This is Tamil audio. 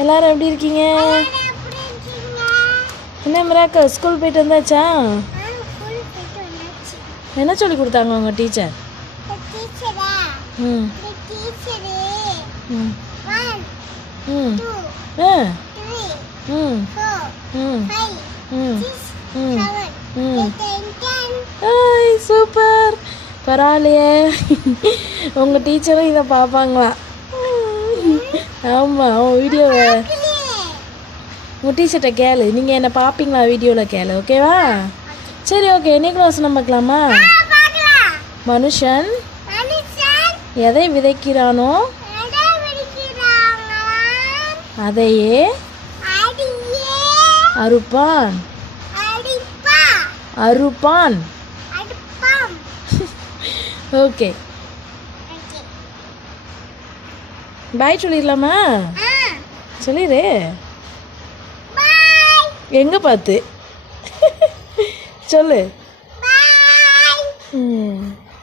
எல்லாரும் எப்படி இருக்கீங்க? என்ன மிராக்கல் ஸ்கூல் போயிட்டு வந்தாச்சா? என்ன சொல்லி கொடுத்தாங்க உங்கள் டீச்சர்? ம் ம் ம் ஆ ம் ம் ம் ம் ஆய் சூப்பர், பரவாயில்லையே. உங்கள் டீச்சரும் இதை பார்ப்பாங்களா? ஆமாம், உன் வீடியோவை உங்கள் டீச்சர்கிட்ட கேளு. நீங்கள் என்னை பார்ப்பீங்களா வீடியோவில் கேளு, ஓகேவா? சரி, ஓகே. இன்னைக்கு வசனம் பார்க்கலாமா? மனுஷன் எதை விதைக்கிறானோ அதையே அறுப்பான். அறுப்பான். ஓகே, பாய் சொல்லிடலாமா? சொல்லிடு. எங்கே பார்த்து சொல்லு.